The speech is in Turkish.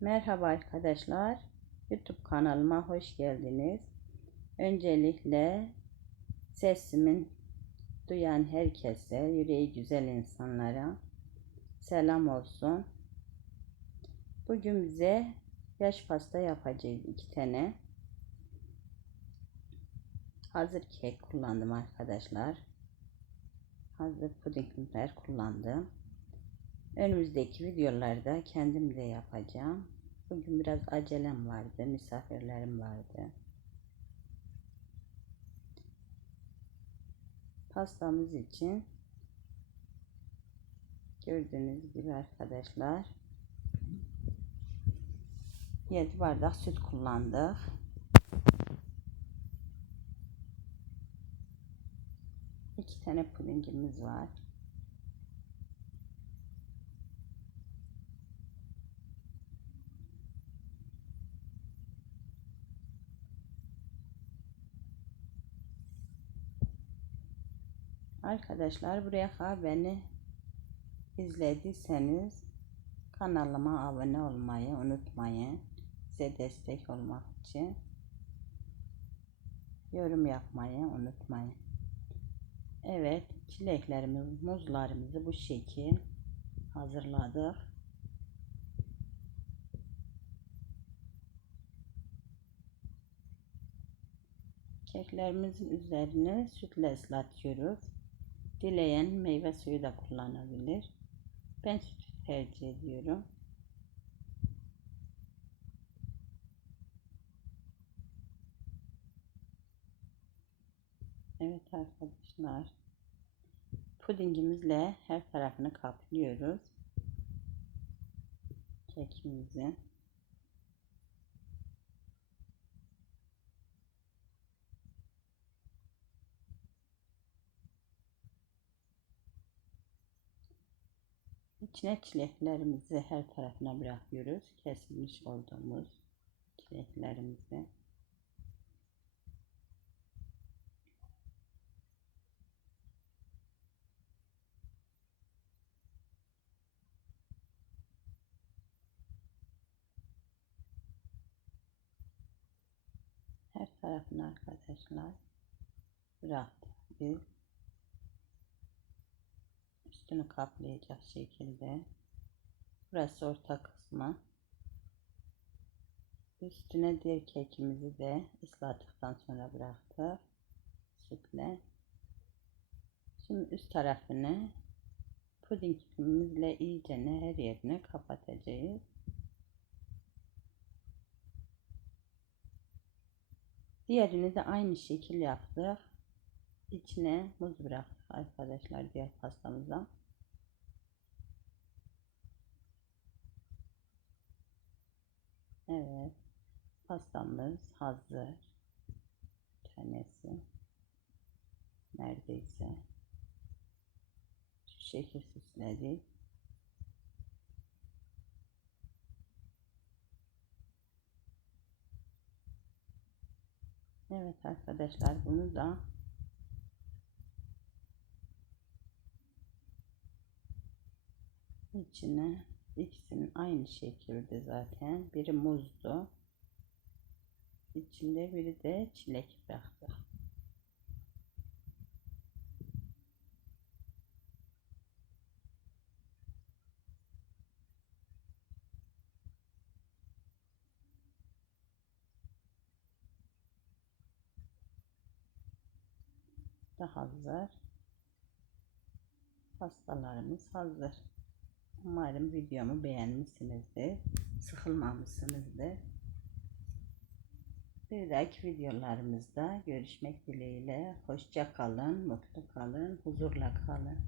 Merhaba arkadaşlar. YouTube kanalıma hoş geldiniz. Öncelikle sesimin duyan herkese, yüreği güzel insanlara selam olsun. Bugün bize yaş pasta yapacağız iki tane. Hazır kek kullandım arkadaşlar. Hazır pudingler kullandım. Önümüzdeki videolarda kendim de yapacağım. Bugün biraz acelem vardı, misafirlerim vardı. Pastamız için gördüğünüz gibi arkadaşlar 7 bardak süt kullandık. İki tane pudingimiz var. Arkadaşlar buraya kadar beni izlediyseniz kanalıma abone olmayı unutmayın. Size destek olmak için yorum yapmayı unutmayın. Evet çileklerimiz, muzlarımızı bu şekil hazırladık. Keklerimizin üzerine sütle ıslatıyoruz. Dileyen meyve suyu da kullanabilir. Ben süt tercih ediyorum. Evet arkadaşlar. Pudingimizle her tarafını kaplıyoruz. Kekimizin. İçine çileklerimizi her tarafına bırakıyoruz. Kesilmiş olduğumuz çileklerimizi. Her tarafına arkadaşlar bıraktık üstünü kaplayacak şekilde. Burası orta kısmı. Üstüne diğer kekimizi de ıslattıktan sonra bıraktık. Sütle. Şimdi üst tarafını pudingimizle iyice her yerine kapatacağız. Diğerini de aynı şekil yaptık. İçine muz bıraktık arkadaşlar diğer pastamıza. Evet. Pastamız hazır. Tanesi. Neredeyse. Şu şekil süsledik. Evet arkadaşlar bunu da içine ikisinin aynı şekilde zaten. Biri muzdu. İçinde biri de çilek bıraktı. Da hazır. Pastalarımız hazır Umarım videomu beğenmişsinizdir. Sıkılmamışsınızdır. Bir dahaki videolarımızda görüşmek dileğiyle. Hoşça kalın, mutlu kalın, huzurla kalın.